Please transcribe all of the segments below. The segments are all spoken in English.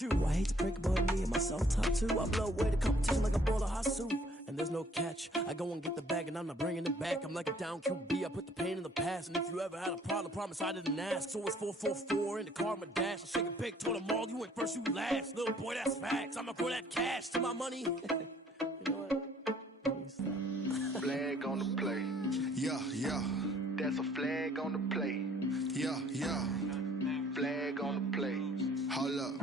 Shoot, I hate to break it, but me and myself top two. I blow away the competition like a bowl of hot soup. And there's no catch. I go and get the bag and I'm not bringing it back. I'm like a down QB, I put the pain in the past. And if you ever had a problem, promise I didn't ask. So it's 4-4-4 in the car, my dash. I shake a big, told them all, you went first, you last. Little boy, that's facts. I'ma throw that cash to my money. You know what? Flag on the play. Yeah, yeah. That's a flag on the play. Yeah, yeah. Flag on the play. Hold up.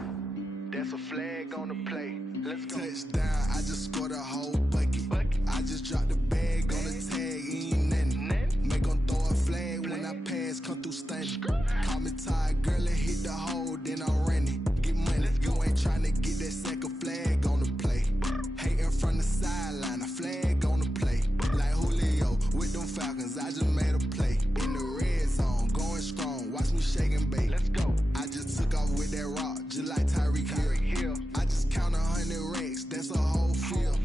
That's a flag on the play. Let's go. Touchdown, I just scored a whole bucket. I just dropped the bag on the tag, ain't nothing. Make 'em throw a flag when I pass, come through stunning. Call me tired, girl, and hit the hole, then I'm running. Get money, you ain't tryna get that second flag on the play. Hating from the sideline, a flag on the play. Like Julio with them Falcons, I just made a play. In the red zone, going strong, watch me shake and bake. Let's go. I just took off with that rock, just like Tyreek Hill. I just count 100 racks, that's a whole field.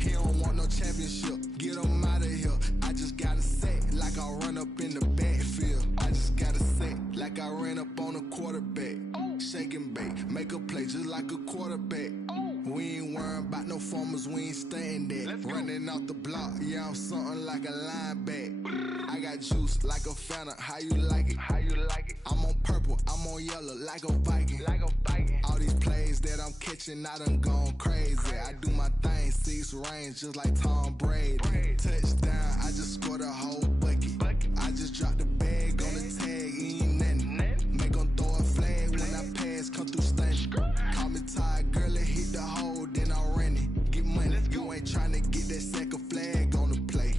He don't want no championship, get him out of here. I just gotta set like I run up in the backfield. I just gotta set like I ran up on a quarterback. Shake and bake, make a play just like a quarterback. We ain't worrying about no formers, we ain't staying there. Running off the block, yeah, I'm something like a linebacker. I got juice like a Fanta, how you like it? How you like it? I'm on purple, I'm on yellow, like a Viking. Like a Viking. All these plays that I'm catching, I done gone crazy. I do my thing, 6 range, just like Tom Brady. Touchdown, I just scored a whole bucket. I just dropped the bag on the tag, ain't nothing. Make 'em throw a flag when I pass, come through stunning. Call me tired, girl, and hit the hole, then I'm running. Get money, you ain't tryna get that second flag on the play.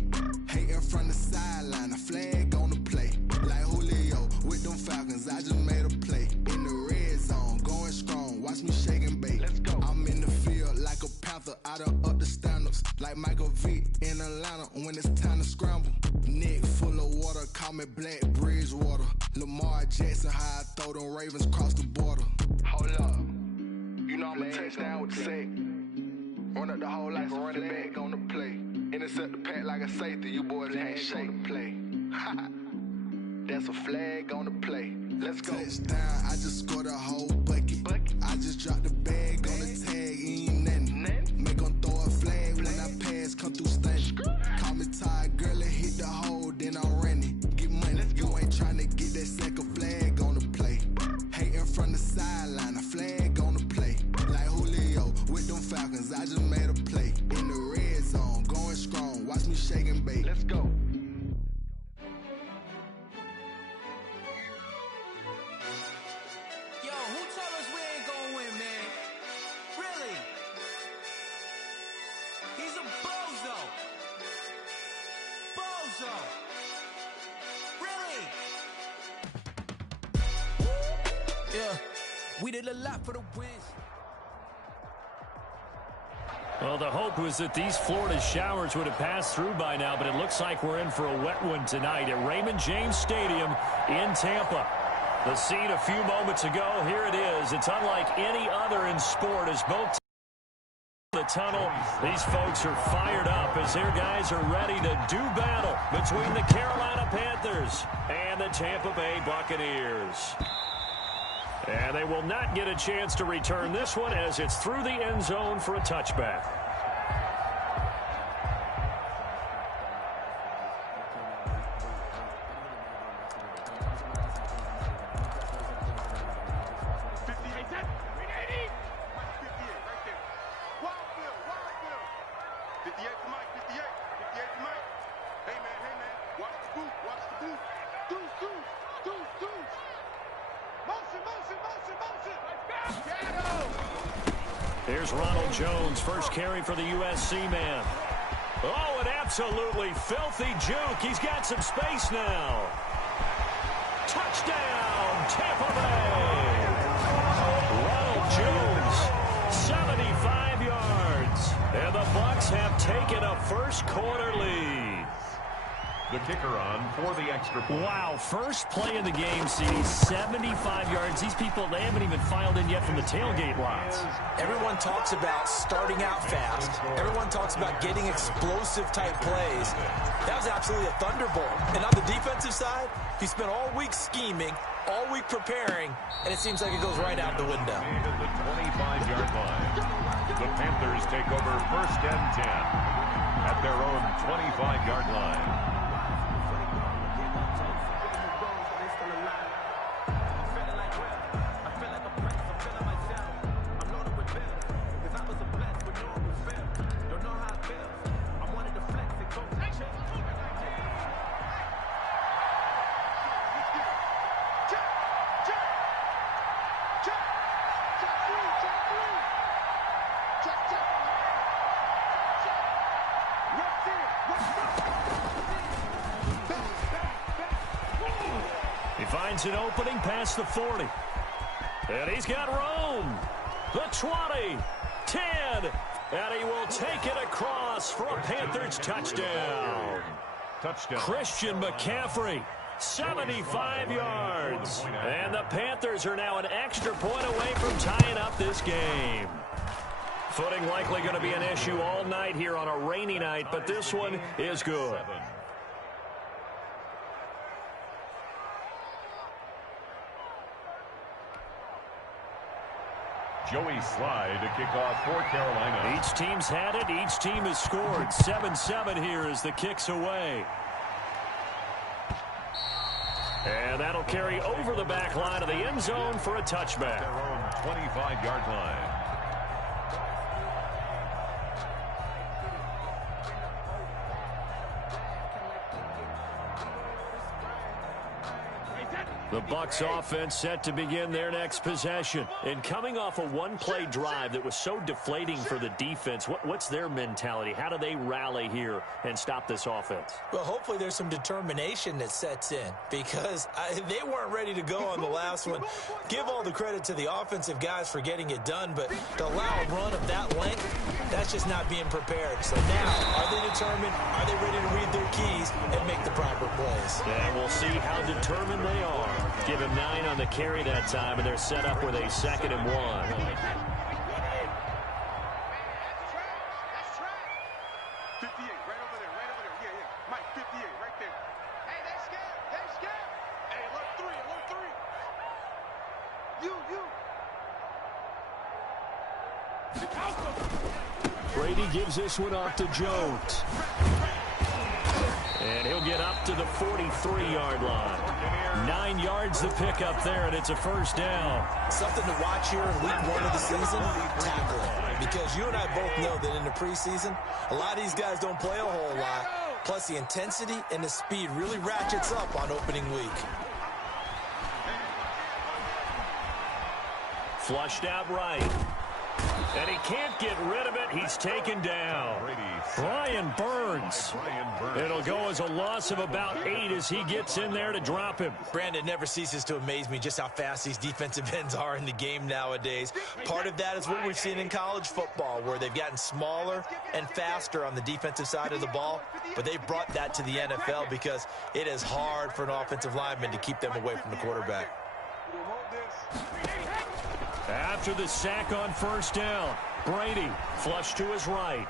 Hating from the sideline, a flag on the play. Like Julio with them Falcons, I just made a play. In the red zone, going strong, watch me shake and bake. Let's go. I'm in the field like a panther, I done up the standards. Like Michael Vick in Atlanta when it's time to scramble. Neck full of water, call me Black Bridgewater. Lamar Jackson, how I throw them Ravens across the border. Hold up. You know I'm a touchdown with the sack. Run up the hole like a running back on the play. Intercept the pack like a safety. You boys ain't shake the play. That's a flag on the play. Let's go. Touchdown, I just scored a whole bucket. I just dropped the bag on the tag, ain't nothing. Make 'em throw a flag when I pass, come through stunning. Call me tired, girl, and hit the hole, then I'm running. Get money, you ain't tryna get that second flag on the play. Hating from the sideline, a flag on the play. Like Julio with them Falcons, I just made a play. In the red zone, going strong, watch me shake and bake. Let's go. Yo, who told us we ain't gonna win, man? Really? He's a bozo. Bozo. Really? Yeah, we did a lot for the wins. Well, the hope was that these Florida showers would have passed through by now, but it looks like we're in for a wet one tonight at Raymond James Stadium in Tampa. The scene a few moments ago, here it is. It's unlike any other in sport as both the tunnel. These folks are fired up as their guys are ready to do battle between the Carolina Panthers and the Tampa Bay Buccaneers. And they will not get a chance to return this one as it's through the end zone for a touchback. Here's Ronald Jones, first carry for the USC man. Oh, an absolutely filthy juke. He's got some space now. Touchdown, Tampa Bay. Ronald Jones, 75 yards. And the Bucs have taken a first quarter lead. The kicker on for the extra point. Wow, first play of the game, see 75 yards. These people, they haven't even filed in yet from the tailgate lots. Everyone talks about starting out fast. Everyone talks about getting explosive type plays. That was absolutely a thunderbolt. And on the defensive side, he spent all week scheming, all week preparing, and it seems like it goes right out the window. The 25 The Panthers take over 1st and 10 at their own 25-yard line. He finds an opening past the 40. And he's got room. The 20, 10, and he will take it across for a Panthers touchdown. Christian McCaffrey, 75 yards. And the Panthers are now an extra point away from tying up this game. Footing likely going to be an issue all night here on a rainy night, but this one is good. Joey Slye to kick off for Carolina. Each team's had it. Each team has scored. 7-7 here as the kick's away. And that'll carry over the back line of the end zone for a touchback. Their own 25-yard line. The Bucs offense set to begin their next possession. And coming off a one-play drive that was so deflating for the defense, what's their mentality? How do they rally here and stop this offense? Well, hopefully there's some determination that sets in because they weren't ready to go on the last one. Give all the credit to the offensive guys for getting it done, but to allow a run of that length, that's just not being prepared. So now, are they determined? Are they ready to read their keys and make the proper plays? And we'll see how determined they are. Give him 9 on the carry that time, and they're set up with a 2nd and 1. Brady gives this one off to Jones. And he'll get up to the 43-yard line. 9 yards to pick up there, and it's a first down. Something to watch here in week 1 of the season, tackling. Because you and I both know that in the preseason, a lot of these guys don't play a whole lot. Plus, the intensity and the speed really ratchets up on opening week. Flushed out right. And he can't get rid of it. He's taken down. Brian Burns. It'll go as a loss of about 8 as he gets in there to drop him. Brandon, never ceases to amaze me just how fast these defensive ends are in the game nowadays. Part of that is what we've seen in college football, where they've gotten smaller and faster on the defensive side of the ball. But they've brought that to the NFL because it is hard for an offensive lineman to keep them away from the quarterback. After the sack on first down, Brady flushed to his right.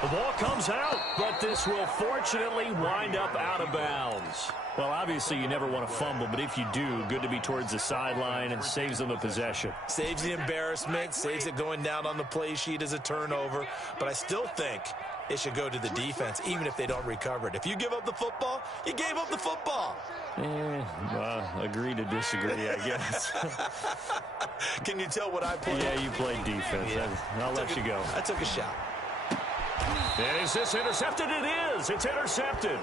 The ball comes out, but this will fortunately wind up out of bounds. Well, obviously you never want to fumble, but if you do, good to be towards the sideline and saves them the possession. Saves the embarrassment, saves it going down on the play sheet as a turnover, but I still think it should go to the defense, even if they don't recover it. If you give up the football, you gave up the football. Agree to disagree, I guess. Can you tell what I played? Yeah, you played defense. Yeah. I'll let you go. I took a shot. And is this intercepted? It is. It's intercepted.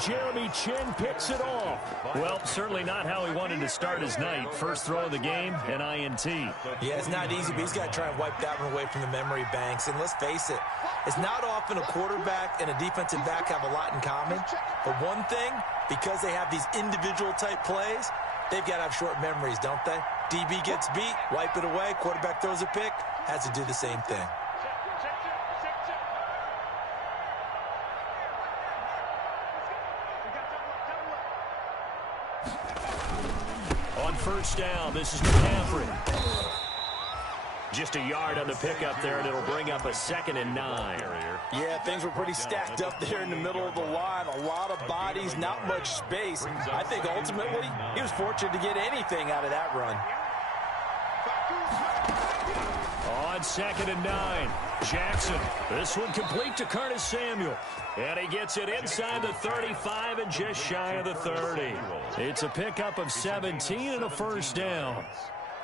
Jeremy Chin picks it off. Well, certainly not how he wanted to start his night. First throw of the game, an INT. Yeah, it's not easy, but he's got to try and wipe that one away from the memory banks. And let's face it, it's not often a quarterback and a defensive back have a lot in common. But one thing, because they have these individual type plays, they've got to have short memories, don't they? DB gets beat, wipe it away, quarterback throws a pick, has to do the same thing. On first down, this is McCaffrey. Just a yard on the pickup there, and it'll bring up a 2nd and 9. Yeah, things were pretty stacked up there in the middle of the line. A lot of bodies, not much space. I think ultimately he was fortunate to get anything out of that run. On on 2nd and 9. Jackson, this one complete to Curtis Samuel. And he gets it inside the 35 and just shy of the 30. It's a pickup of 17 and a first down.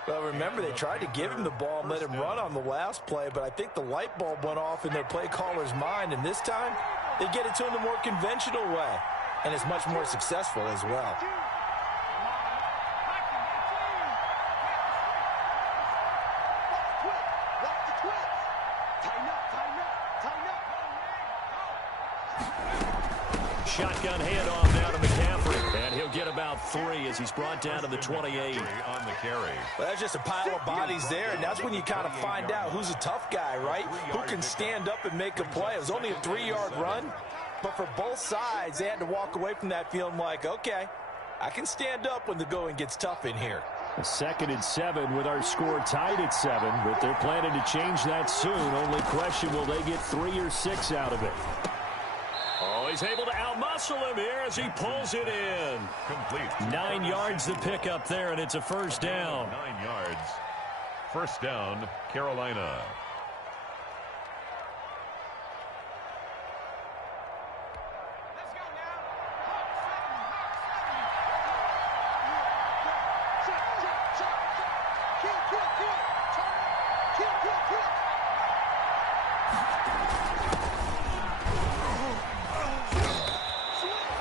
Well, remember, they tried to give him the ball and let him run on the last play, but I think the light bulb went off in their play caller's mind, and this time they get it to him the more conventional way, and it's much more successful as well. Shotgun handoff now to McCaffrey, and he'll get about 3 as he's brought down to the 28. On the carry. Well, that's just a pile of bodies there, and that's when you kind of find out who's a tough guy, right? Who can stand up and make a play. It was only a 3-yard run, but for both sides, they had to walk away from that feeling like, okay, I can stand up when the going gets tough in here. 2nd and 7 with our score tied at 7, but they're planning to change that soon. Only question, will they get 3 or 6 out of it? Oh, he's able to outmuscle him here as he pulls it in. Complete. 9 yards to pick up there, and it's a first down. 9 yards. First down, Carolina.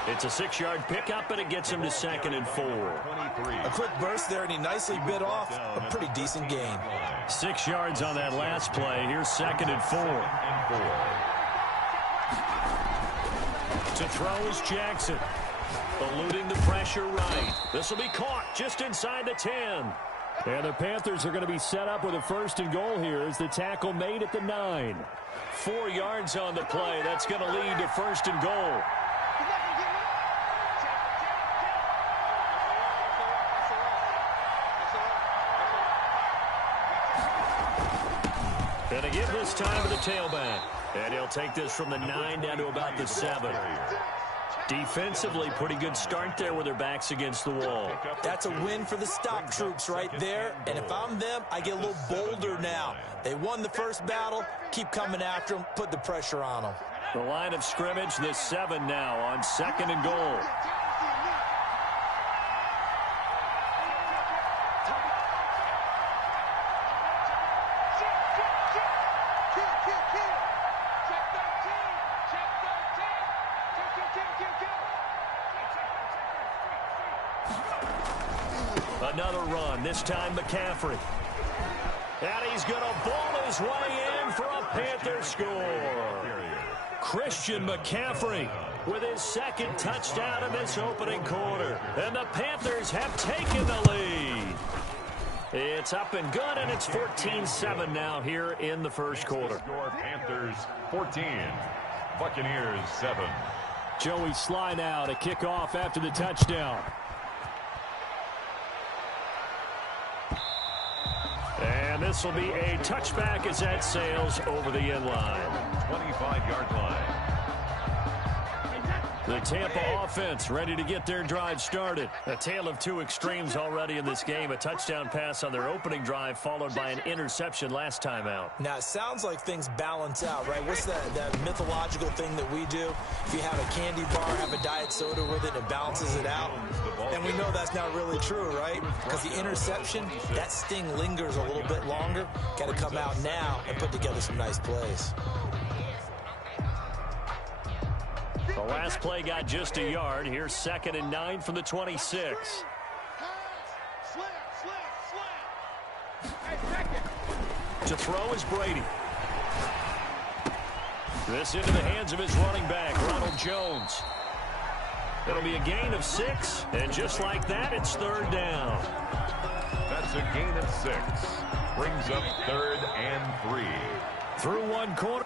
It's a 6-yard pickup, but it gets him to 2nd and 4. A quick burst there, and he nicely bit off a pretty decent gain. 6 yards on that last play. Here's 2nd and 4. To throw is Jackson. Eluding the pressure right. This will be caught just inside the 10. And the Panthers are going to be set up with a 1st and goal here as the tackle made at the 9. 4 yards on the play. That's going to lead to 1st and goal. And a give this time to the tailback. And he'll take this from the 9 down to about the 7. Defensively, pretty good start there with their backs against the wall. That's a win for the stock troops right there. And if I'm them, I get a little bolder now. They won the first battle. Keep coming after them. Put the pressure on them. The line of scrimmage, the 7 now on 2nd and goal. Another run, this time McCaffrey. And he's going to ball his way in for a Panther score. Christian McCaffrey with his 2nd touchdown in this opening quarter. And the Panthers have taken the lead. It's up and good, and it's 14-7 now here in the first quarter. Panthers 14, Buccaneers 7. Joey Sly now to kick off after the touchdown. And this will be a touchback as that sails over the end line. 25-yard line. The Tampa offense ready to get their drive started. A tale of 2 extremes already in this game. A touchdown pass on their opening drive followed by an interception last time out. Now, it sounds like things balance out, right? What's that mythological thing that we do? If you have a candy bar, have a diet soda with it, it balances it out. And we know that's not really true, right? Because the interception, that sting lingers a little bit longer. Got to come out now and put together some nice plays. The last play got just a yard. Here's 2nd and 9 from the 26. To throw is Brady. This into the hands of his running back, Ronald Jones. It'll be a gain of 6, and just like that, it's 3rd down. That's a gain of 6. Brings up 3rd and 3. Through one quarter.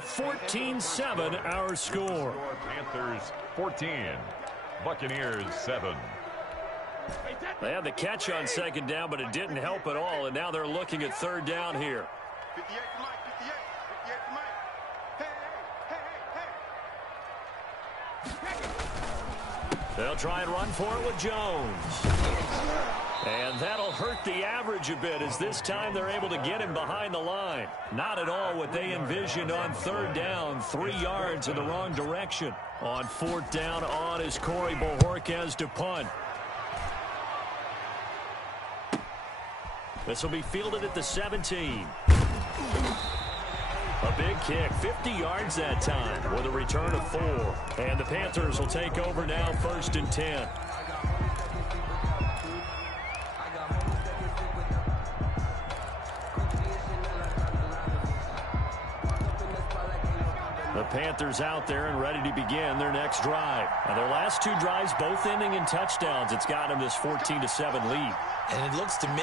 14-7 our score. Panthers 14, Buccaneers 7. They had the catch on second down, but it didn't help at all, and now they're looking at third down here. 58 to Mike, 58 to Mike. They'll try and run for it with Jones. And that'll hurt the average a bit, as this time they're able to get him behind the line. Not at all what they envisioned on third down. 3 yards in the wrong direction. On fourth down, on is Corey Bojorquez to punt. This will be fielded at the 17. A big kick, 50 yards that time, with a return of 4. And the Panthers will take over now, 1st and 10. The Panthers out there and ready to begin their next drive. Now their last 2 drives both ending in touchdowns. It's got them this 14-7 lead. And it looks to me,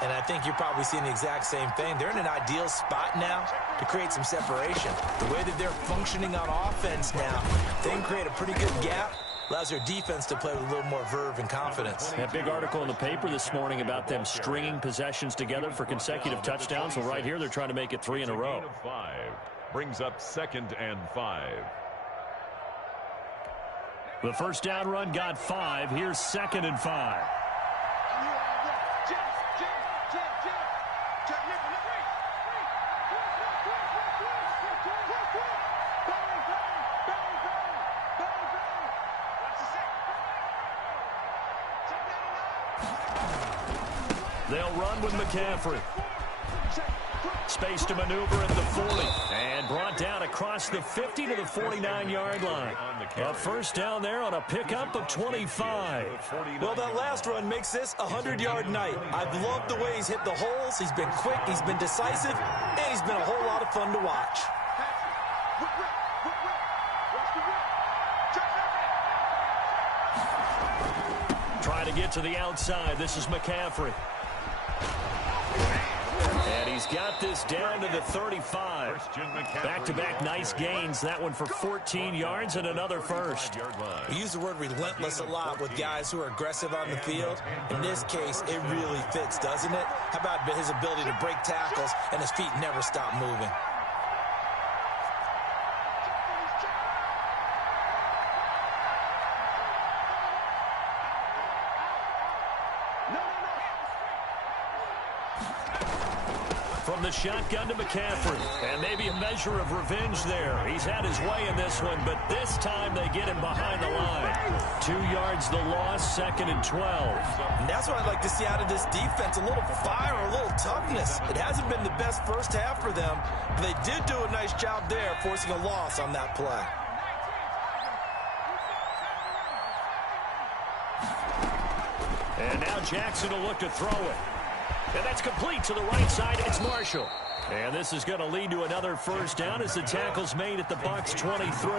and I think you're probably seeing the exact same thing, they're in an ideal spot now to create some separation. The way that they're functioning on offense now, they can create a pretty good gap. Allows their defense to play with a little more verve and confidence. That big article in the paper this morning about them stringing possessions together for consecutive touchdowns. Well, right here they're trying to make it 3 in a row. 5 brings up 2nd and 5. The first down run got 5. Here's 2nd and 5. They'll run with McCaffrey. Space to maneuver at the 40. And brought down across the 50 to the 49-yard line. A first down there on a pickup of 25. Well, that last run makes this a 100-yard night. I've loved the way he's hit the holes. He's been quick, he's been decisive, and he's been a whole lot of fun to watch. Trying to get to the outside. This is McCaffrey. And he's got this down to the 35. Back-to-back nice gains. That one for 14 yards and another first. We use the word relentless a lot with guys who are aggressive on the field. In this case, it really fits, doesn't it? How about his ability to break tackles and his feet never stop moving? From the shotgun to McCaffrey. And maybe a measure of revenge there. He's had his way in this one, but this time they get him behind the line. 2 yards the loss, 2nd and 12. And that's what I'd like to see out of this defense. A little fire, a little toughness. It hasn't been the best first half for them, but they did do a nice job there, forcing a loss on that play. And now Jackson will look to throw it. And that's complete to the right side. It's Marshall. And this is going to lead to another first down as the tackle's made at the Bucs 23.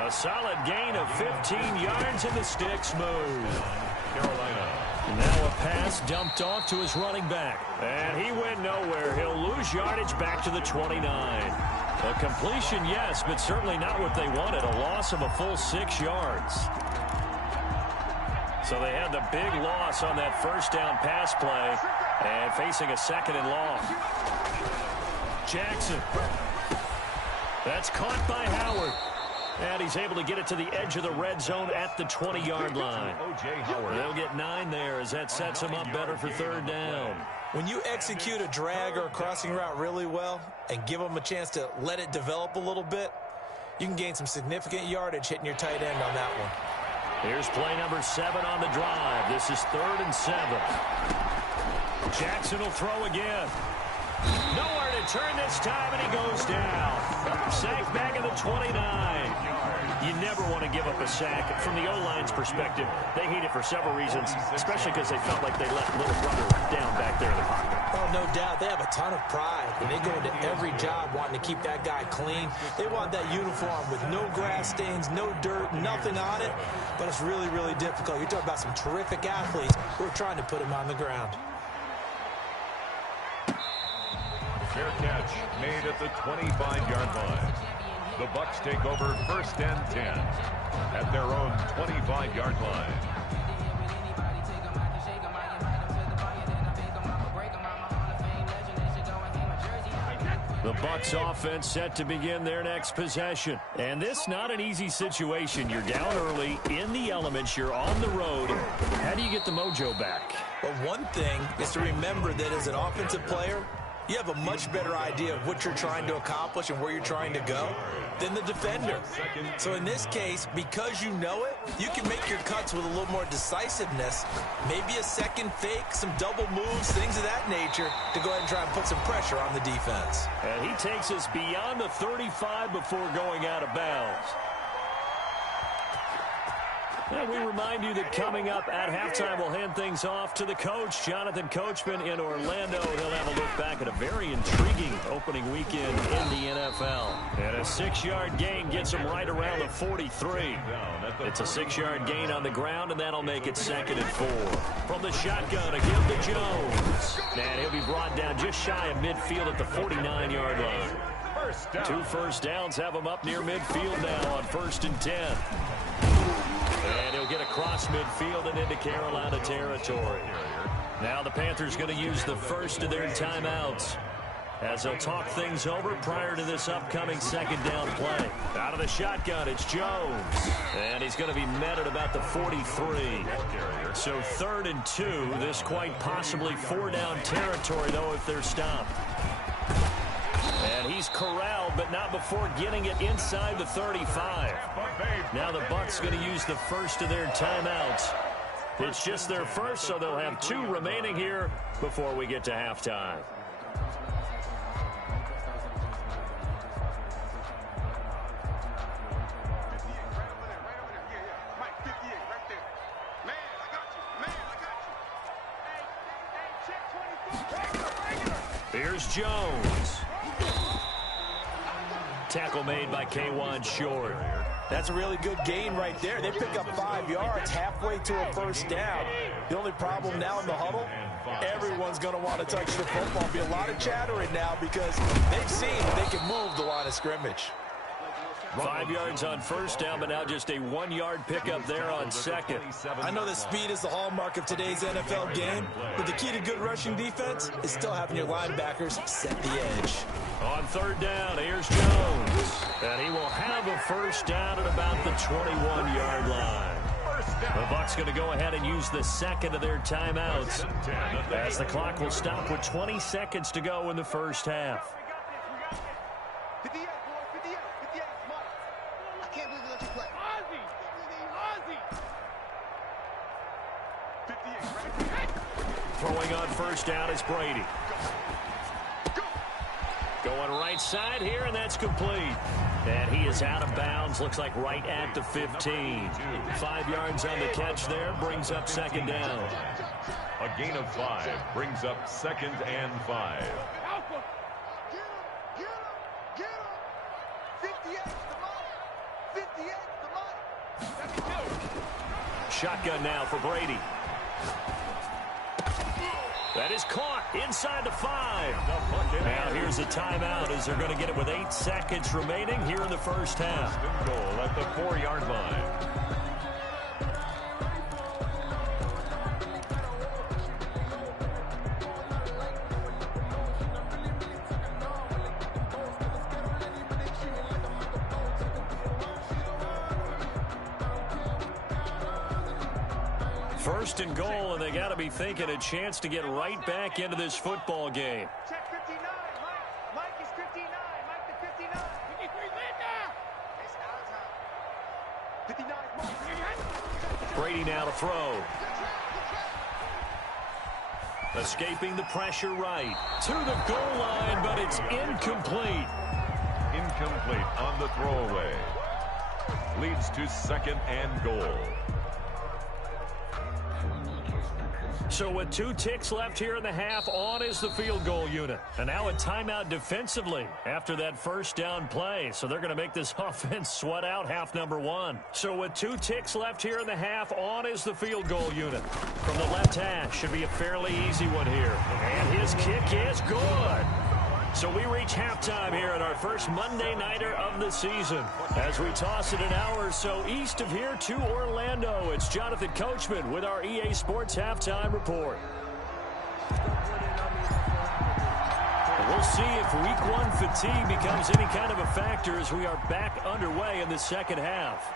A solid gain of 15 yards and the sticks move. Carolina. Now a pass dumped off to his running back. And he went nowhere. He'll lose yardage back to the 29. A completion, yes, but certainly not what they wanted. A loss of a full 6 yards. So they had the big loss on that first down pass play and facing a 2nd and long. Jackson. That's caught by Howard. And he's able to get it to the edge of the red zone at the 20-yard line. They'll get 9 there as that sets him up better for third down. When you execute a drag or a crossing route really well and give them a chance to let it develop a little bit, you can gain some significant yardage hitting your tight end on that one. Here's play number 7 on the drive. This is 3rd and 7. Jackson will throw again. Nowhere to turn this time, and he goes down. Sack back at the 29. You never want to give up a sack. From the O-line's perspective, they hate it for several reasons, especially because they felt like they let little brother down back there in the pocket. Oh, no doubt. They have a ton of pride, and they go into every job wanting to keep that guy clean. They want that uniform with no grass stains, no dirt, nothing on it, but it's really, really difficult. You're talking about some terrific athletes who are trying to put him on the ground. Fair catch made at the 25-yard line. The Bucs take over 1st and 10 at their own 25-yard line. The Bucs offense set to begin their next possession. And this not an easy situation. You're down early, in the elements, you're on the road. How do you get the mojo back? Well, one thing is to remember that as an offensive player, you have a much better idea of what you're trying to accomplish and where you're trying to go than the defender. So in this case, because you know it, you can make your cuts with a little more decisiveness, maybe a second fake, some double moves, things of that nature, to go ahead and try and put some pressure on the defense. And he takes us beyond the 35 before going out of bounds. And we remind you that coming up at halftime, we'll hand things off to the coach, Jonathan Coachman in Orlando. He'll have a look back at a very intriguing opening weekend in the NFL. And a 6-yard gain gets him right around the 43. It's a 6-yard gain on the ground, and that'll make it 2nd and 4. From the shotgun, a give to Jones. And he'll be brought down just shy of midfield at the 49-yard line. 2 first downs have him up near midfield now on 1st and 10. And he'll get across midfield and into Carolina territory. Now the Panthers going to use the first of their timeouts as they'll talk things over prior to this upcoming 2nd down play. Out of the shotgun, it's Jones. And he's going to be met at about the 43. So 3rd and 2. This quite possibly 4-down territory, though, if they're stopped. And he's corralled, but not before getting it inside the 35. Now the Bucs going to use the first of their timeouts. It's just their first, so they'll have 2 remaining here before we get to halftime. Here's Jones. Tackle made by K'Wan Short. That's a really good gain right there. They pick up 5 yards halfway to a first down. The only problem now in the huddle, everyone's going to want to touch the football. There'll be a lot of chattering now because they've seen they can move the line of scrimmage. 5 yards on first down, but now just a 1-yard pickup there on 2nd. I know that speed is the hallmark of today's NFL game, but the key to good rushing defense is still having your linebackers set the edge. On 3rd down, here's Jones. And he will have a first down at about the 21-yard line. The Bucs going to go ahead and use the 2nd of their timeouts as the clock will stop with 20 seconds to go in the first half. Throwing on first down is Brady. Going right side here, and that's complete. And he is out of bounds, looks like right at the 15. 5 yards on the catch there, brings up 2nd down. A gain of 5 brings up 2nd and 5. Shotgun now for Brady. That is caught inside the 5. Now here's a timeout as they're going to get it with 8 seconds remaining here in the first half. Goal at the 4-yard line. First and goal, and they got to be thinking a chance to get right back into this football game. Check 59. Mike is 59. Mike the 59. 53 now. It's out of time. 59. Brady now to throw. Escaping the pressure right. To the goal line, but it's incomplete. Incomplete on the throwaway. Leads to 2nd and goal. So with 2 ticks left here in the half, on is the field goal unit. And now a timeout defensively after that first down play. So they're going to make this offense sweat out half number 1. So with 2 ticks left here in the half, on is the field goal unit. From the left hash, should be a fairly easy one here. And his kick is good. So we reach halftime here at our first Monday Nighter of the season. As we toss it an hour or so east of here to Orlando, it's Jonathan Coachman with our EA Sports Halftime Report. We'll see if Week 1 fatigue becomes any kind of a factor as we are back underway in the second half.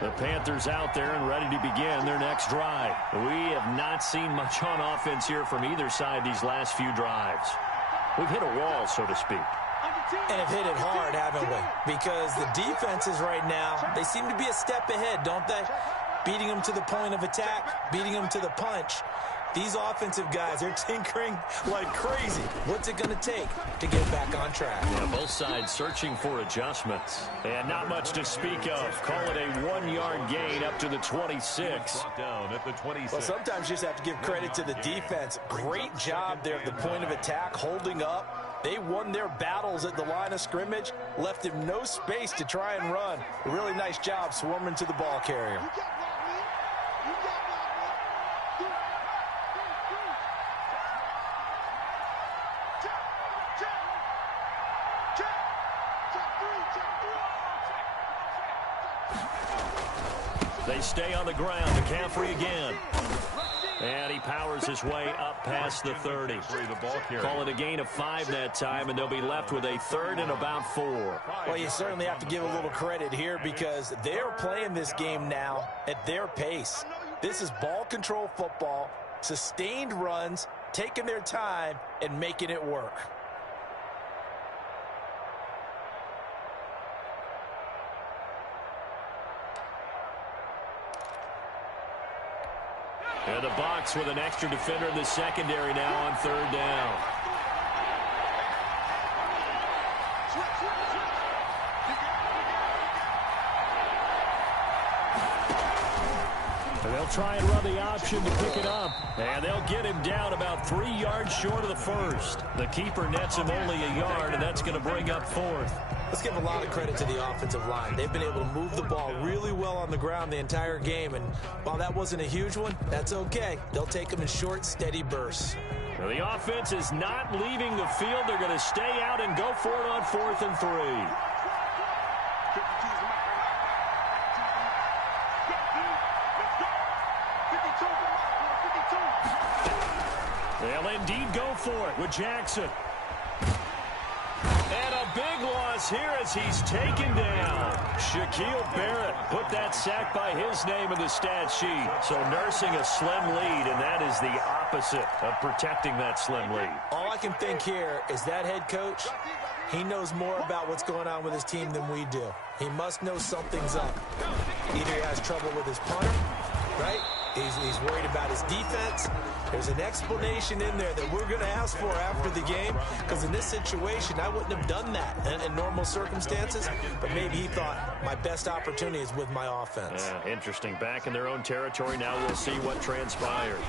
The Panthers out there and ready to begin their next drive. We have not seen much on offense here from either side these last few drives. We've hit a wall, so to speak. And have hit it hard, haven't we? Because the defenses right now, they seem to be a step ahead, don't they? Beating them to the point of attack, beating them to the punch. These offensive guys, they're tinkering like crazy. What's it going to take to get back on track? Yeah, both sides searching for adjustments. And not much to speak of. Call it a 1-yard gain up to the 26. Down at the 26. Well, sometimes you just have to give credit to the defense. Great job there at the point of attack, holding up. They won their battles at the line of scrimmage, left him no space to try and run. A really nice job swarming to the ball carrier. They stay on the ground. McCaffrey again. And he powers his way up past the 30. Call it a gain of 5 that time, and they'll be left with a 3rd and about 4. Well, you certainly have to give a little credit here because they're playing this game now at their pace. This is ball control football, sustained runs, taking their time, and making it work. And the Bucs with an extra defender in the secondary now on 3rd down. And they'll try and run the option to pick it up. And they'll get him down about 3 yards short of the first. The keeper nets him only a yard, and that's going to bring up 4th. Let's give a lot of credit to the offensive line. They've been able to move the ball really well on the ground the entire game, and while that wasn't a huge one, that's okay. They'll take them in short, steady bursts. Well, the offense is not leaving the field. They're going to stay out and go for it on 4th and 3. They'll indeed go for it with Jackson. And a big loss here as he's taken down. Shaquille Barrett put that sack by his name in the stat sheet. So nursing a slim lead, and that is the opposite of protecting that slim lead. All I can think here is that head coach, he knows more about what's going on with his team than we do. He must know something's up. Either he has trouble with his punter, right? He's worried about his defense. There's an explanation in there that we're going to ask for after the game, because in this situation, I wouldn't have done that in normal circumstances, but maybe he thought my best opportunity is with my offense. Yeah, interesting. Back in their own territory now. We'll see what transpires.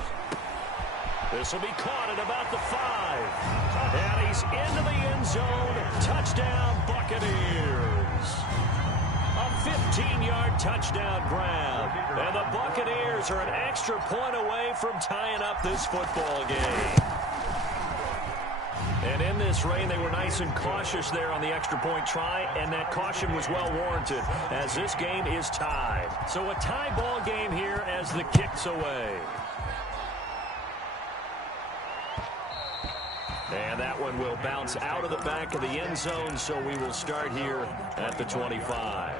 This will be caught at about the 5. And he's into the end zone. Touchdown, Buccaneers. A 15-yard touchdown grab. And the Buccaneers are an extra point away from tying up this football game. And in this rain, they were nice and cautious there on the extra point try, and that caution was well warranted as this game is tied. So a tie ball game here as the kick's away. And that one will bounce out of the back of the end zone, so we will start here at the 25.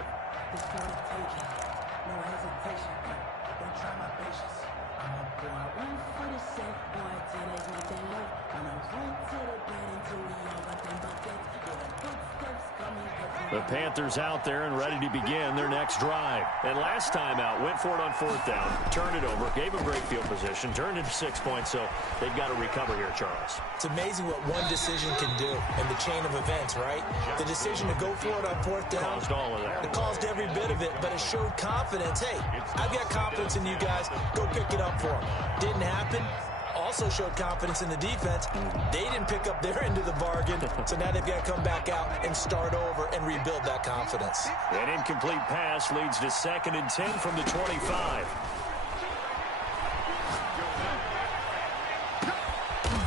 The Panthers out there and ready to begin their next drive. And last time out, went for it on 4th down, turned it over, gave them great field position, turned into 6 points, so they've got to recover here, Charles. It's amazing what one decision can do in the chain of events, right? The decision to go for it on 4th down. Caused all of that. It caused every bit of it, but it showed confidence. Hey, I've got confidence in you guys. Go pick it up for them. Didn't happen. also showed confidence in the defense. They didn't pick up their end of the bargain, so now they've got to come back out and start over and rebuild that confidence. An incomplete pass leads to 2nd and 10 from the 25.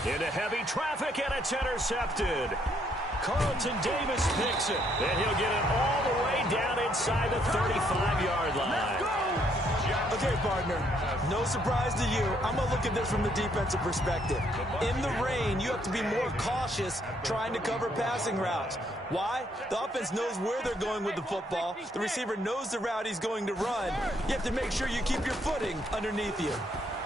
Into heavy traffic, and it's intercepted. Carlton Davis picks it, and he'll get it all the way down inside the 35-yard line. Okay, partner, no surprise to you. I'm going to look at this from the defensive perspective. In the rain, you have to be more cautious trying to cover passing routes. Why? The offense knows where they're going with the football. The receiver knows the route he's going to run. You have to make sure you keep your footing underneath you.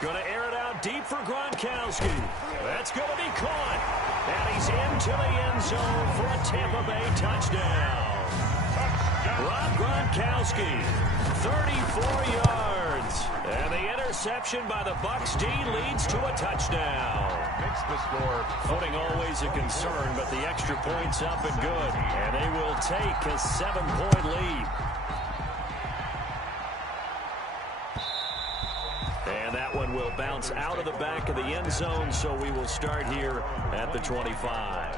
Going to air it out deep for Gronkowski. That's going to be caught. And he's into the end zone for a Tampa Bay touchdown. Rob Gronkowski, 34 yards. And the interception by the Bucs D leads to a touchdown. Makes the score. Footing always a concern, but the extra point's up and good. And they will take a 7-point lead. And that one will bounce out of the back of the end zone, so we will start here at the 25.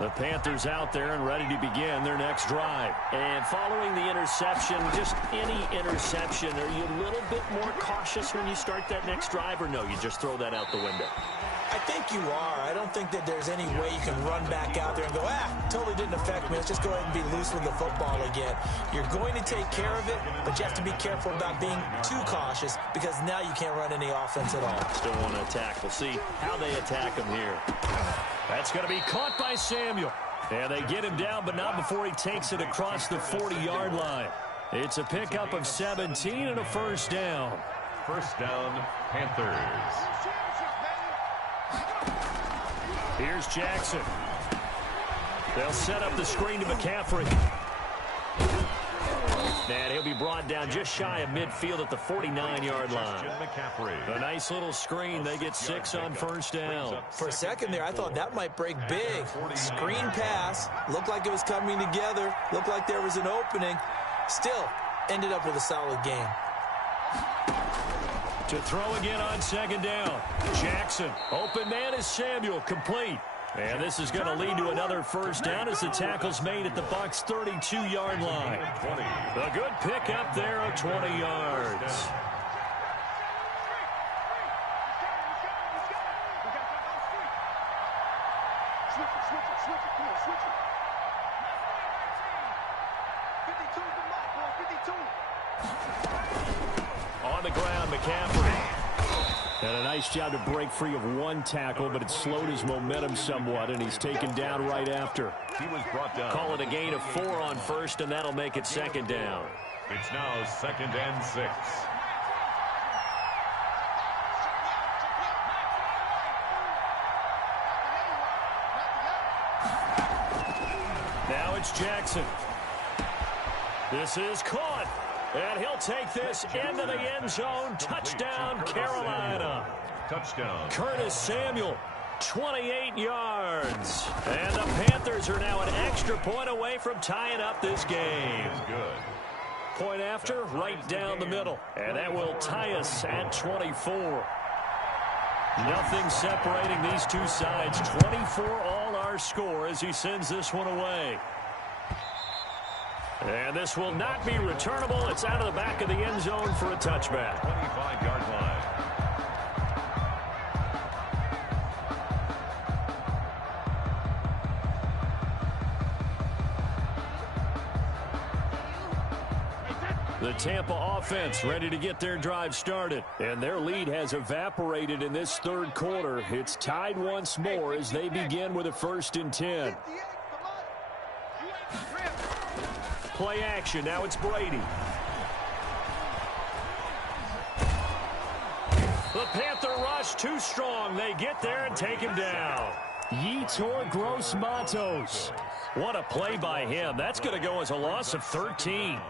The Panthers out there and ready to begin their next drive. And following the interception, just any interception, are you a little bit more cautious when you start that next drive, or no, you just throw that out the window? I think you are. I don't think that there's any way you can run back out there and go, totally didn't affect me. Let's just go ahead and be loose with the football again. You're going to take care of it, but you have to be careful about being too cautious because now you can't run any offense at all. Still want to attack. We'll see how they attack him here. That's going to be caught by Samuel. And they get him down, but not before he takes it across the 40-yard line. It's a pickup of 17 and a first down. First down, Panthers. Here's Jackson. They'll set up the screen to McCaffrey. And he'll be brought down just shy of midfield at the 49-yard line. A nice little screen. They get 6 on first down. For a second there, I thought that might break big. Screen pass. Looked like it was coming together. Looked like there was an opening. Still ended up with a solid game. To throw again on second down. Jackson. Open man is Samuel. Complete. And this is going to lead to another first down as the tackle's made at the Bucs' 32-yard line. A good pick up there of 20 yards. On the ground, McCaffrey. And a nice job to break free of one tackle, but it slowed his momentum somewhat, and he's taken down right after. He was brought down. Call it a gain of 4 on first, and that'll make it second down. It's now 2nd and 6. Now it's Jackson. This is caught. And he'll take this into the end zone. Touchdown, Carolina. Touchdown. Curtis Samuel, 28 yards. And the Panthers are now an extra point away from tying up this game. Good. Point after, right down the middle. And that will tie us at 24. Nothing separating these two sides. 24 all our score as he sends this one away. And this will not be returnable. It's out of the back of the end zone for a touchback. 25-yard line. The Tampa offense ready to get their drive started. And their lead has evaporated in this third quarter. It's tied once more as they begin with a 1st and 10. Play action. Now it's Brady. The Panther rush too strong. They get there and take him down. Yetur Gross-Matos. What a play by him. That's going to go as a loss of 13.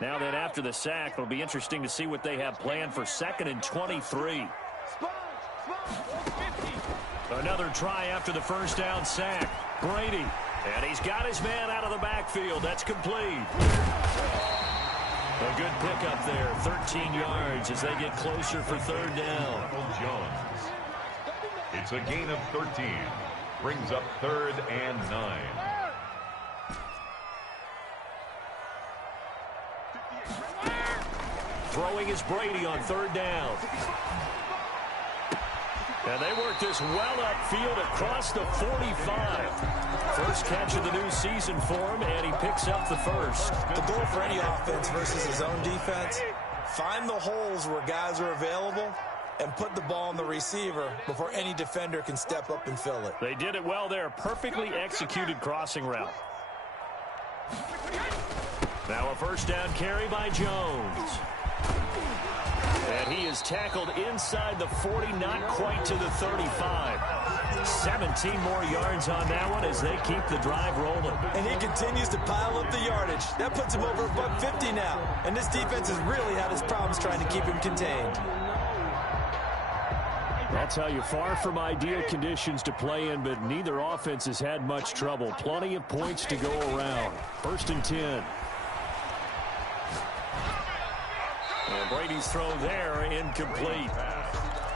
Now then, after the sack, it'll be interesting to see what they have planned for 2nd and 23. Another try after the first down sack. Brady And he's got his man out of the backfield. That's complete. A good pickup there, 13 yards as they get closer for third down. Jones. It's a gain of 13. Brings up 3rd and 9. Throwing is Brady on third down. And they work this well upfield across the 45. First catch of the new season for him, and he picks up the first. The goal for any offense versus his own defense, find the holes where guys are available and put the ball on the receiver before any defender can step up and fill it. They did it well there. Perfectly executed crossing route. Now a first down carry by Jones. And he is tackled inside the 40, not quite to the 35. 17 more yards on that one as they keep the drive rolling. And he continues to pile up the yardage. That puts him over $150 now. And this defense has really had its problems trying to keep him contained. I'll tell you, far from ideal conditions to play in, but neither offense has had much trouble. Plenty of points to go around. 1st and 10. And Brady's throw there, incomplete.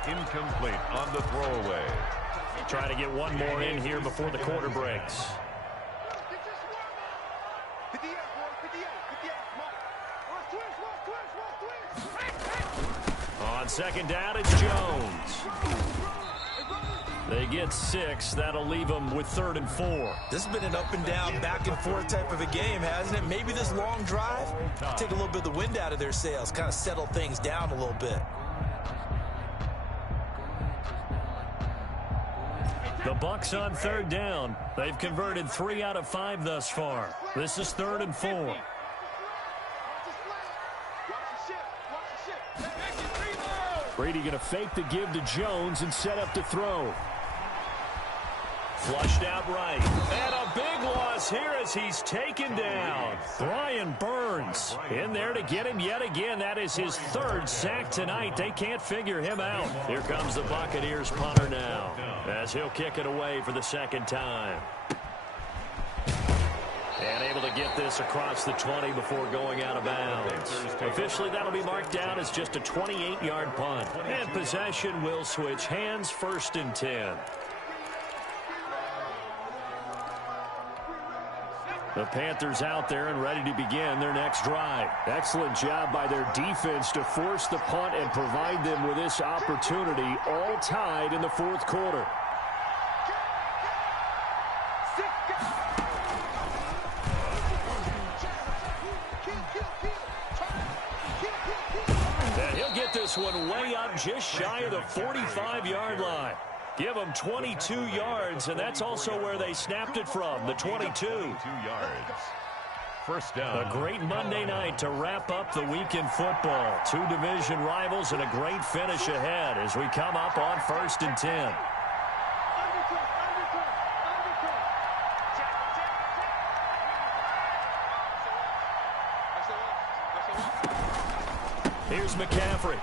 Incomplete on the throwaway. Trying to get one more in here before the quarter breaks. On second down, it's Jones. They get 6. That'll leave them with 3rd and 4. This has been an up and down, back and forth type of a game, hasn't it? Maybe this long drive, take a little bit of the wind out of their sails, kind of settle things down a little bit. The Bucs on third down. They've converted 3 out of 5 thus far. This is 3rd and 4. Brady going to fake the give to Jones and set up to throw. Flushed out right. And a big loss here as he's taken down. Brian Burns in there to get him yet again. That is his 3rd sack tonight. They can't figure him out. Here comes the Buccaneers punter now as he'll kick it away for the 2nd time. And able to get this across the 20 before going out of bounds. Officially, that'll be marked down as just a 28-yard punt. And possession will switch hands, 1st and 10. The Panthers out there and ready to begin their next drive. Excellent job by their defense to force the punt and provide them with this opportunity, all tied in the 4th quarter. And he'll get this one way up just shy of the 45-yard line. Give them 22 yards, and that's also where they snapped it from, the 22. 22 yards. First down. A great Monday night to wrap up the week in football. 2 division rivals and a great finish ahead as we come up on 1st and 10. Here's McCaffrey.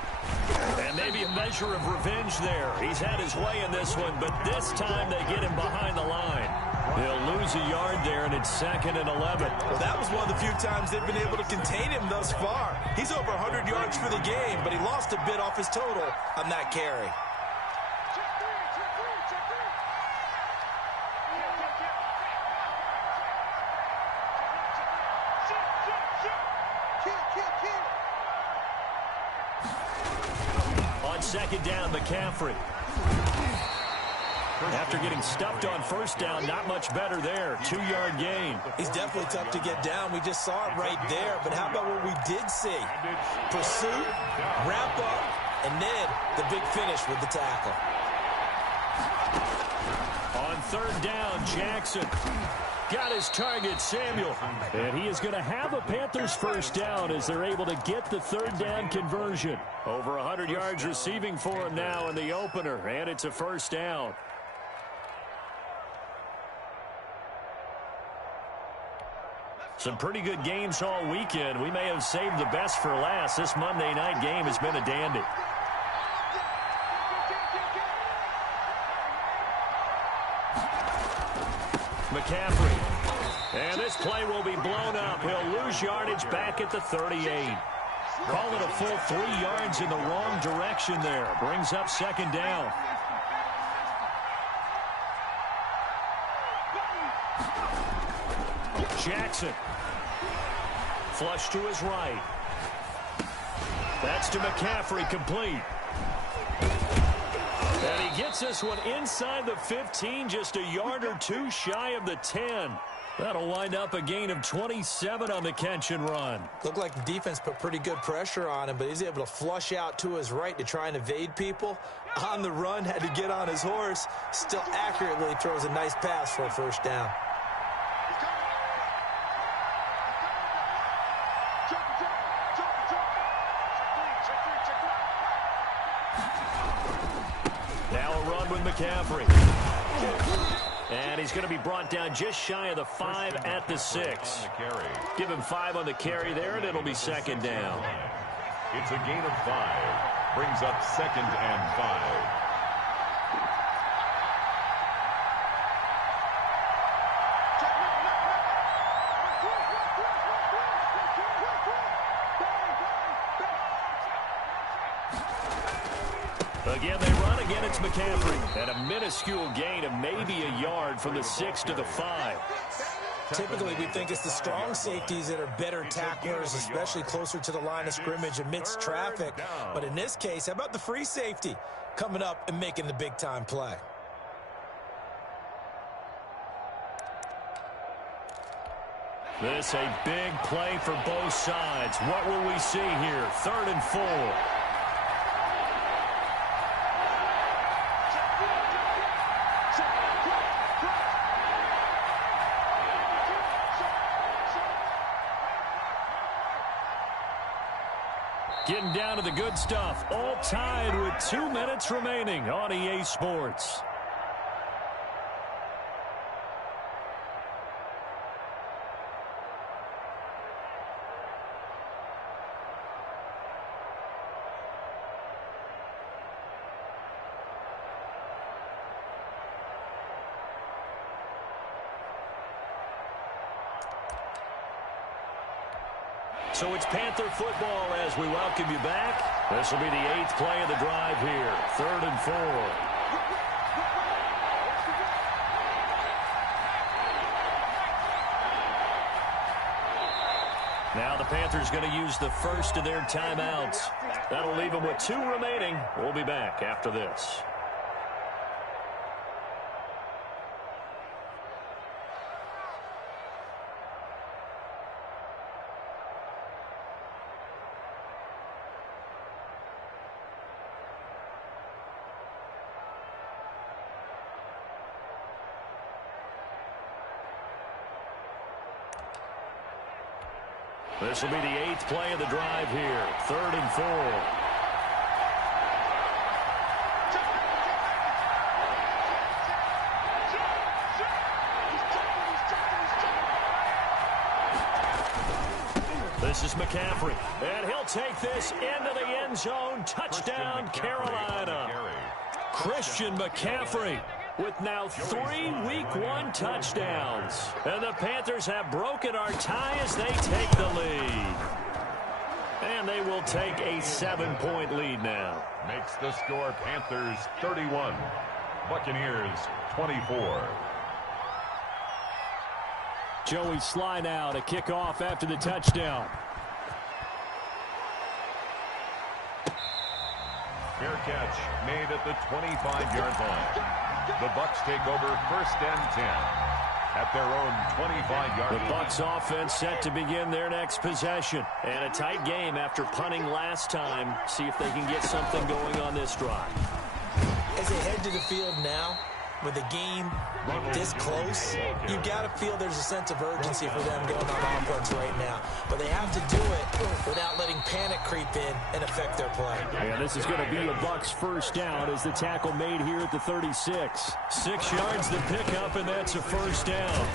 And maybe a measure of revenge there. He's had his way in this one, but this time they get him behind the line. They'll lose a yard there, and it's 2nd and 11. Well, that was one of the few times they've been able to contain him thus far. He's over 100 yards for the game, but he lost a bit off his total on that carry. On 2nd down, McCaffrey. After getting stuffed on 1st down, not much better there. 2-yard gain. He's definitely tough to get down. We just saw it right there. But how about what we did see? Pursuit, wrap up, and then the big finish with the tackle. On 3rd down, Jackson got his target, Samuel. And he is going to have a Panthers first down as they're able to get the 3rd down conversion. Over 100 yards receiving for him now in the opener, and it's a first down. Some pretty good games all weekend. We may have saved the best for last. This Monday night game has been a dandy. McCaffrey And this play will be blown up. He'll lose yardage back at the 38. Call it a full 3 yards in the wrong direction there. Brings up second down. Jackson. Flush to his right. That's to McCaffrey, complete. And he gets this one inside the 15, just a yard or two shy of the 10. That'll wind up a gain of 27 on the catch and run. Looked like the defense put pretty good pressure on him, but he's able to flush out to his right to try and evade people. On the run, had to get on his horse. Still accurately throws a nice pass for a first down. Now a run with McCaffrey. And he's going to be brought down just shy of the 5 at the 6. Give him 5 on the carry there, and it'll be second down. It's a gain of 5. Brings up second and 5. Again, they run. Again, it's McCaffrey. And a minuscule gain of maybe a yard from the 6 to the 5. Typically, we think it's the strong safeties that are better tacklers, especially closer to the line of scrimmage amidst traffic. But in this case, how about the free safety coming up and making the big-time play? This a big play for both sides. What will we see here? 3rd and 4. Getting down to the good stuff. All tied with 2 minutes remaining on EA Sports. So it's Panther football as we welcome you back. This will be the 8th play of the drive here. 3rd and 4. Now the Panthers going to use the first of their timeouts. That'll leave them with 2 remaining. We'll be back after this. This will be the 8th play of the drive here. 3rd and 4. This is McCaffrey. And he'll take this into the end zone. Touchdown, Carolina. Christian McCaffrey with now 3 Week 1 touchdowns. And the Panthers have broken our tie as they take the lead. And they will take a 7-point lead now. Makes the score Panthers 31, Buccaneers 24. Joey Sly now to kick off after the touchdown. Fair catch made at the 25-yard line. The Bucs take over 1st and 10 at their own 25-yard line. The Bucs offense set to begin their next possession. And a tight game after punting last time. See if they can get something going on this drive. As they head to the field now, with the game this close, you got to feel there's a sense of urgency for them going on offense right now. But they have to do it without letting panic creep in and affect their play. And this is going to be a Bucs first down as the tackle made here at the 36. 6 yards to pick up, and that's a first down.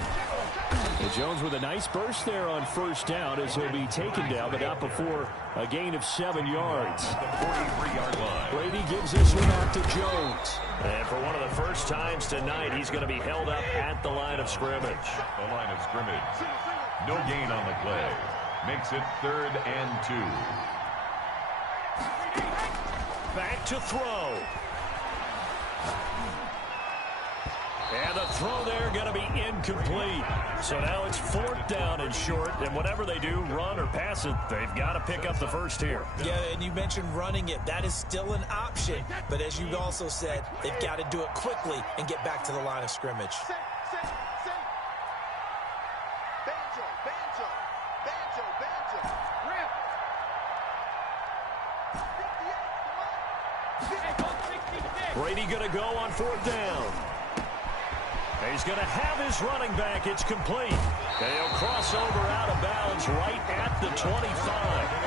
And Jones with a nice burst there on first down as he'll be taken down, but not before a gain of 7 yards. The 43-yard line. Brady gives this one out to Jones. And for one of the first times tonight, he's going to be held up at the line of scrimmage. The line of scrimmage. No gain on the play. Makes it 3rd and 2. Back to throw. And the throw there going to be incomplete. So now it's 4th down and short. And whatever they do, run or pass it, they've got to pick up the first here. Yeah, and you mentioned running it. That is still an option. But as you also said, they've got to do it quickly and get back to the line of scrimmage. Brady going to go on 4th down. He's going to have his running back. It's complete. And he'll cross over out of bounds right at the 25.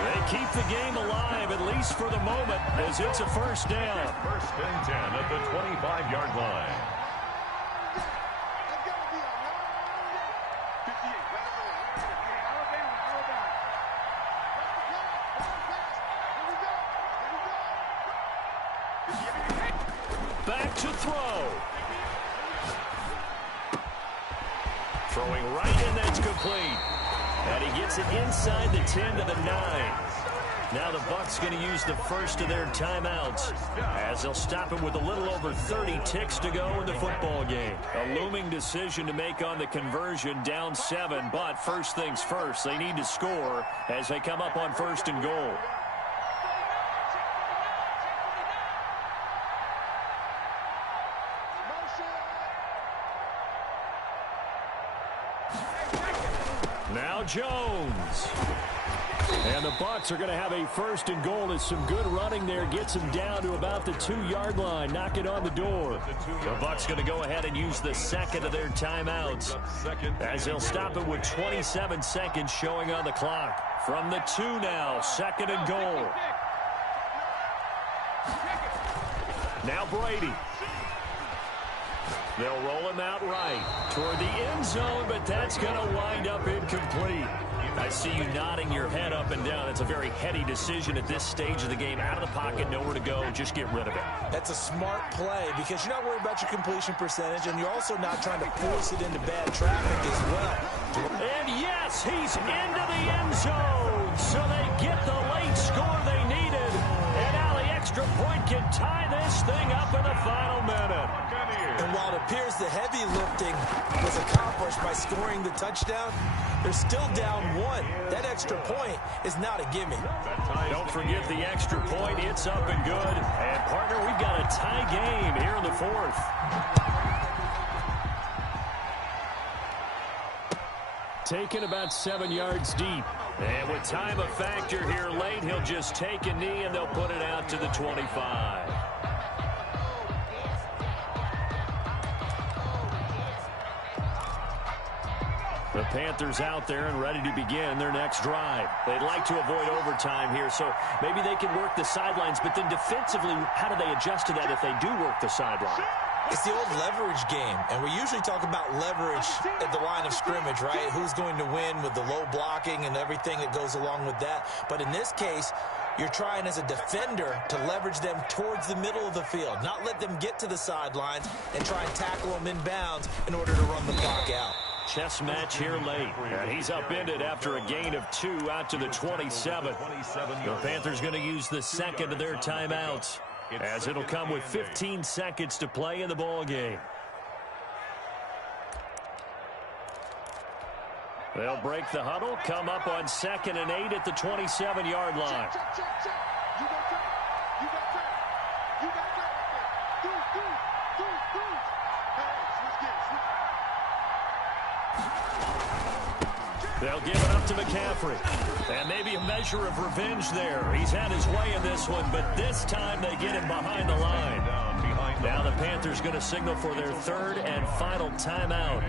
They keep the game alive, at least for the moment, as it's a first down. 1st and 10 at the 25-yard line. Back to throw. Throwing right, and that's complete. And he gets it inside the 10 to the 9. Now the Bucs going to use the first of their timeouts as they'll stop it with a little over 30 ticks to go in the football game. A looming decision to make on the conversion, down 7, but first things first, they need to score as they come up on 1st and goal. Now Jones. And the Bucs are going to have a 1st and goal as some good running there gets him down to about the 2-yard line. Knock it on the door. The Bucs going to go ahead and use the 2nd of their timeouts as they'll stop it with 27 seconds showing on the clock. From the 2 now, 2nd and goal. Now Brady. They'll roll him out right toward the end zone, but that's going to wind up incomplete. I see you nodding your head up and down. It's a very heady decision at this stage of the game. Out of the pocket, nowhere to go. Just get rid of it. That's a smart play because you're not worried about your completion percentage, and you're also not trying to force it into bad traffic as well. And yes, he's into the end zone. So they get the late score they needed. And now the extra point can tie this thing up in the final minute. And while it appears the heavy lifting was accomplished by scoring the touchdown, they're still down 1. That extra point is not a gimme. Don't forget the extra point. It's up and good. And, partner, we've got a tie game here in the 4th. Taken about 7 yards deep. And with time a factor here late, he'll just take a knee and they'll put it out to the 25. The Panthers out there and ready to begin their next drive. They'd like to avoid overtime here, so maybe they can work the sidelines, but then defensively, how do they adjust to that if they do work the sideline? It's the old leverage game, and we usually talk about leverage at the line of scrimmage, right? Who's going to win with the low blocking and everything that goes along with that. But in this case, you're trying as a defender to leverage them towards the middle of the field, not let them get to the sidelines and try and tackle them in bounds in order to run the clock out. Chess match here late. And he's upended after a gain of 2 out to the 27. The Panthers going to use the 2nd of their timeouts as it'll come with 15 seconds to play in the ball game. They'll break the huddle, come up on 2nd and 8 at the 27-yard line. They'll give it up to McCaffrey. And maybe a measure of revenge there. He's had his way in this one, but this time they get him behind the line. Now the Panthers going to signal for their 3rd and final timeout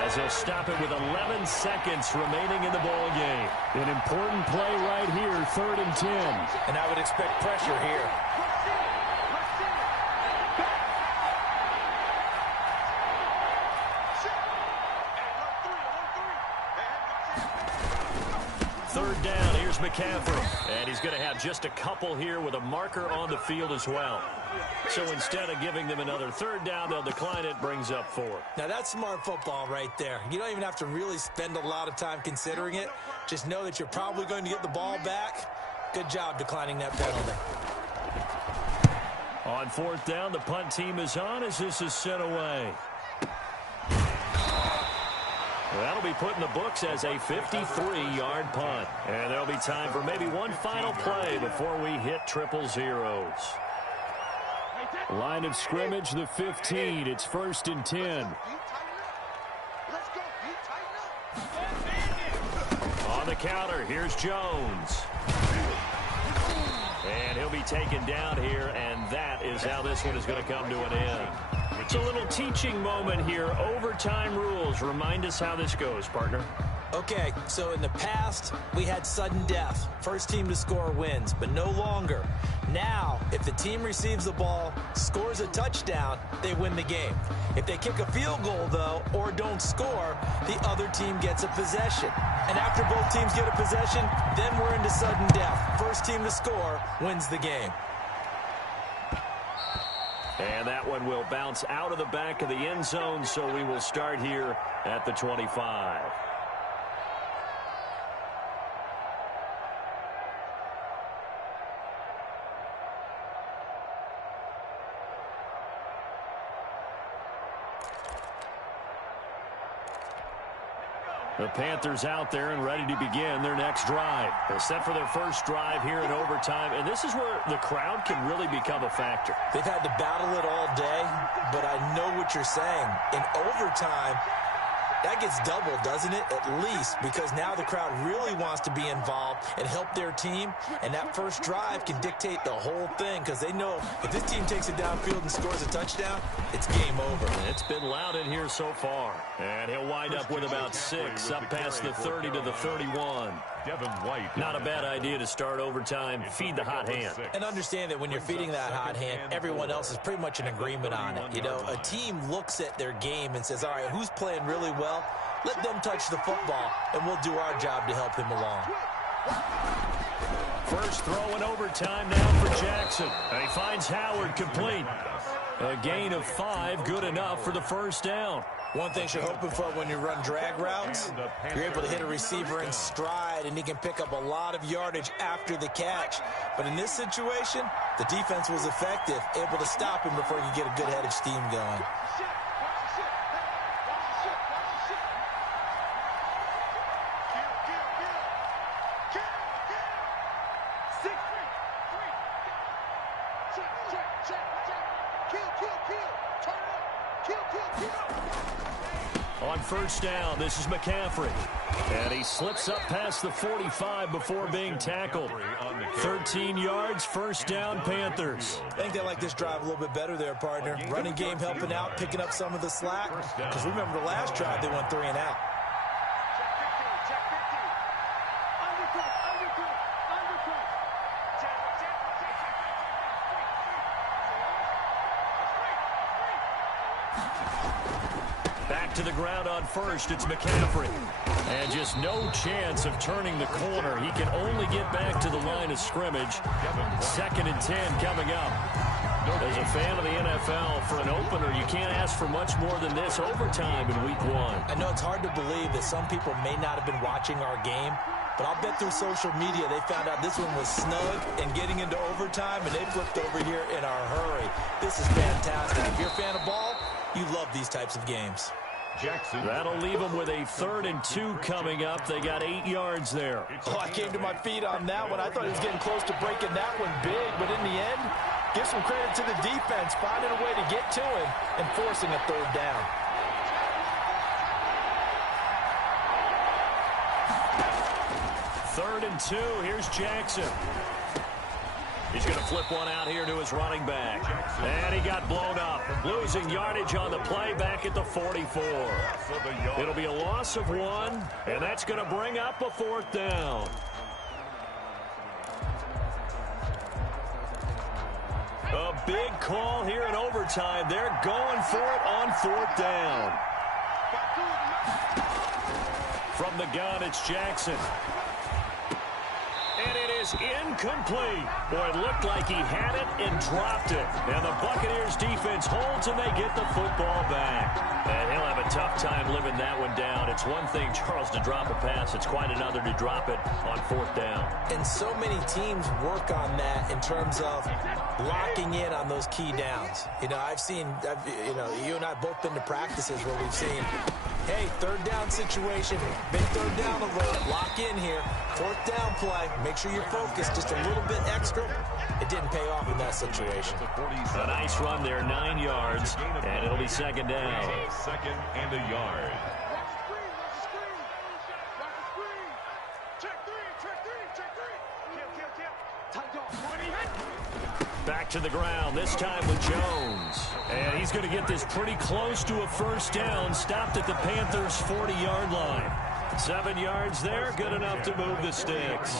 as they'll stop it with 11 seconds remaining in the ball game. An important play right here, 3rd and 10. And I would expect pressure here. third down. Here's McCaffrey. And he's going to have just a couple here with a marker on the field as well. So instead of giving them another third down, they'll decline it, brings up 4. Now, that's smart football right there. You don't even have to really spend a lot of time considering it. Just know that you're probably going to get the ball back. Good job declining that penalty. On fourth down, the punt team is on as this is sent away. That'll be put in the books as a 53-yard punt. And there'll be time for maybe one final play before we hit triple zeros. Line of scrimmage, the 15. It's 1st and 10. On the counter, here's Jones. And he'll be taken down here, and that is how this one is going to come to an end. It's a little teaching moment here. Overtime rules. Remind us how this goes, partner. Okay, so in the past, we had sudden death. First team to score wins, but no longer. Now, if the team receives the ball, scores a touchdown, they win the game. If they kick a field goal, though, or don't score, the other team gets a possession. And after both teams get a possession, then we're into sudden death. First team to score wins the game. And that one will bounce out of the back of the end zone, so we will start here at the 25. The Panthers out there and ready to begin their next drive. They're set for their first drive here in overtime, and this is where the crowd can really become a factor. They've had to battle it all day, but I know what you're saying. In overtime, that gets doubled, doesn't it? At least, because now the crowd really wants to be involved and help their team, and that first drive can dictate the whole thing because they know if this team takes it downfield and scores a touchdown, it's game over. It's been loud in here so far, and he'll wind up with about 6 up past the 30 to the 31. Not a bad idea to start overtime. Feed the hot hand. And understand that when you're feeding that hot hand, everyone else is pretty much in agreement on it. You know, a team looks at their game and says, all right, who's playing really well? Let them touch the football, and we'll do our job to help him along. First throw in overtime now for Jackson. And he finds Howard complete. A gain of 5, good enough for the first down. One thing you're hoping for when you run drag routes, you're able to hit a receiver in stride, and he can pick up a lot of yardage after the catch. But in this situation, the defense was effective, able to stop him before he could get a good head of steam going. On first down, this is McCaffrey. And he slips up past the 45 before being tackled. 13 yards, first down, Panthers. I think they like this drive a little bit better there, partner. Running game helping out, picking up some of the slack. Because remember the last drive, they went 3 and out. Back to the ground on first, it's McCaffrey. And just no chance of turning the corner. He can only get back to the line of scrimmage. 2nd and 10 coming up. As a fan of the NFL, for an opener, you can't ask for much more than this overtime in week 1. I know it's hard to believe that some people may not have been watching our game, but I'll bet through social media they found out this one was snug and getting into overtime, and they flipped over here in a hurry. This is fantastic. If you're a fan of ball, you love these types of games. That'll leave them with a 3rd and 2 coming up. They got 8 yards there. Oh, I came to my feet on that one. I thought he was getting close to breaking that one big, but in the end, give some credit to the defense, finding a way to get to him and forcing a 3rd down. Third and 2, here's Jackson. He's going to flip one out here to his running back. And he got blown up. Losing yardage on the play back at the 44. It'll be a loss of 1, and that's going to bring up a 4th down. A big call here in overtime. They're going for it on 4th down. From the gun, it's Jackson. is incomplete. Boy, it looked like he had it and dropped it. And the Buccaneers defense holds and they get the football back. And he'll have a tough time living that one down. It's one thing, Charles, to drop a pass. It's quite another to drop it on 4th down. And so many teams work on that in terms of locking in on those key downs. You know, you and I both been to practices where we've seen, hey, 3rd down situation, big 3rd down alert, lock in here, 4th down play, make sure you're focused just a little bit extra. It didn't pay off in that situation. A nice run there, 9 yards, and it'll be 2nd down. 2nd and a yard. Back to the ground, this time with Jones. And he's going to get this pretty close to a 1st down, stopped at the Panthers' 40-yard line. 7 yards there, good enough to move the sticks.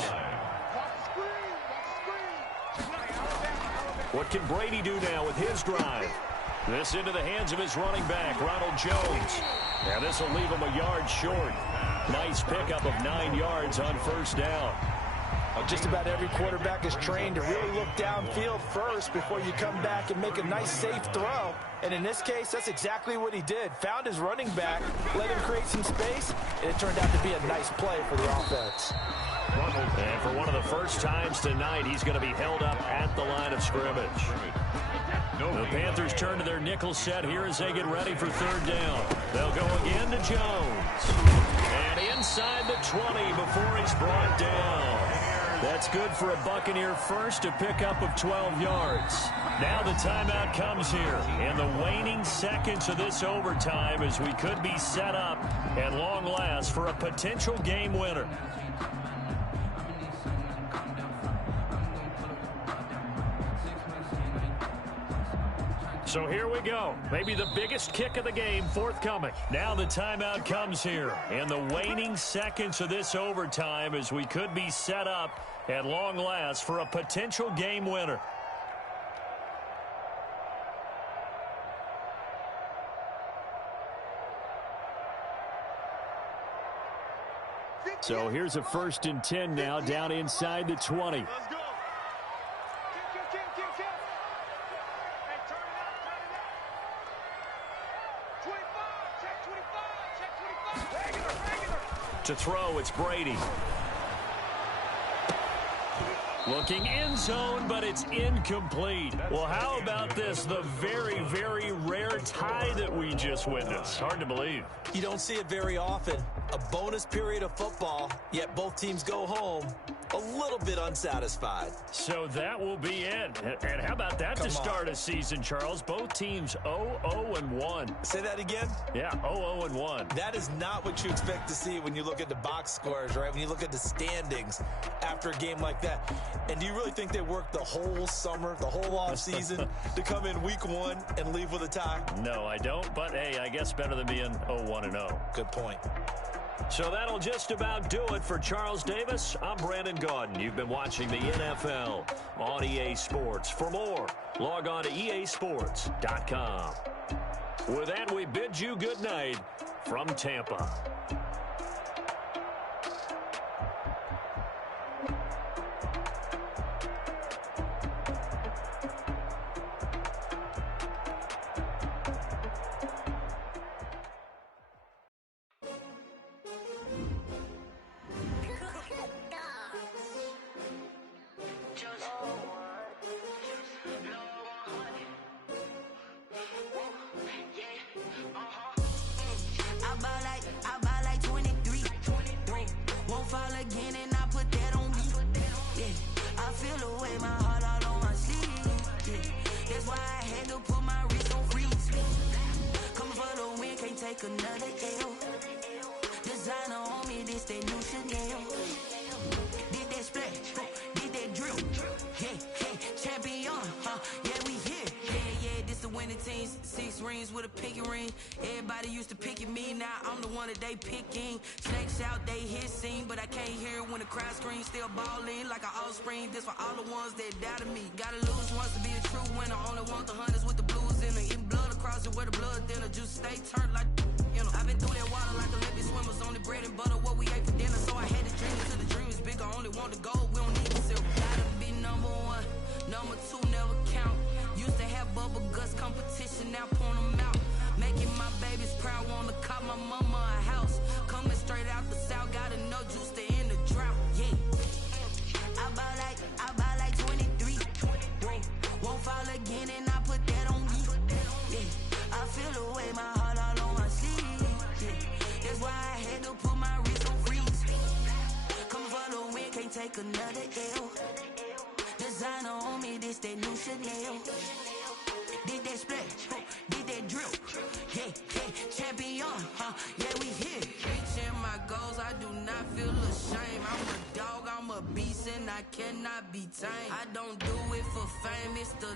What can Brady do now with his drive? This into the hands of his running back, Ronald Jones. And this will leave him a yard short. Nice pickup of 9 yards on 1st down. Just about every quarterback is trained to really look downfield first before you come back and make a nice, safe throw. And in this case, that's exactly what he did. Found his running back, let him create some space, and it turned out to be a nice play for the offense. And for one of the first times tonight, he's going to be held up at the line of scrimmage. The Panthers turn to their nickel set here as they get ready for 3rd down. They'll go again to Jones. And inside the 20 before he's brought down. That's good for a Buccaneer first, a pickup of 12 yards. Now the timeout comes here in the waning seconds of this overtime as we could be set up at long last for a potential game winner. So here we go. Maybe the biggest kick of the game forthcoming. Now the timeout comes here in the waning seconds of this overtime as we could be set up at long last for a potential game winner. So here's a 1st and 10 now down inside the 20. Let's go. To throw, it's Brady. Looking end zone, but it's incomplete. Well, how about this? The very, very rare tie that we just witnessed. Hard to believe. You don't see it very often. A bonus period of football, yet both teams go home a little bit unsatisfied. So that will be it. And how about that to start a season, Charles? Both teams 0-0-1. Say that again? Yeah, 0-0-1. That is not what you expect to see when you look at the box scores, right? When you look at the standings after a game like that. And do you really think they worked the whole summer, the whole offseason to come in week 1 and leave with a tie? No, I don't. But, hey, I guess better than being 0-1-0. Good point. So that'll just about do it for Charles Davis. I'm Brandon Gaudin. You've been watching the NFL on EA Sports. For more, log on to easports.com. With that, we bid you good night from Tampa. Another L. Designer on me, this that new Chanel. Did that splash, did that drill. Yeah, champion, yeah, we here. Yeah, this the winning team. 6 rings with a pinky ring. Everybody used to picking me, now I'm the one that they picking. Snakes out, they hit scene, but I can't hear it when the crowd screams. Still balling like an offspring. This for all the ones that doubted me. Gotta lose once to be a true winner. Only want the hunters with the blues in it. Eating blood across it where the blood thinner. Juice stay turned like, you know. I've been through that water like Olympic swimmers. Only bread and butter what we ate for dinner. So I had to dream until the dream is bigger. Only want the gold, we don't need the silver. Number 2 never count. Used to have bubble guts competition, now point them out. Making my babies proud, wanna cop my mama a house. Coming straight out the south, got enough juice to end the drought. Yeah. I buy like 23. Whoa. Won't fall again and I put that on me. Yeah. I feel the way, my heart all on my sleeve. Yeah. That's why I had to put my wrist on freeze. Come for the win, can't take another L. Designer on me, this that new Chanel. Did that splash, did that drill. Yeah, champion, yeah, we here. Reaching my goals, I do not feel ashamed. I'm a dog, I'm a beast, and I cannot be tamed. I don't do it for fame, it's the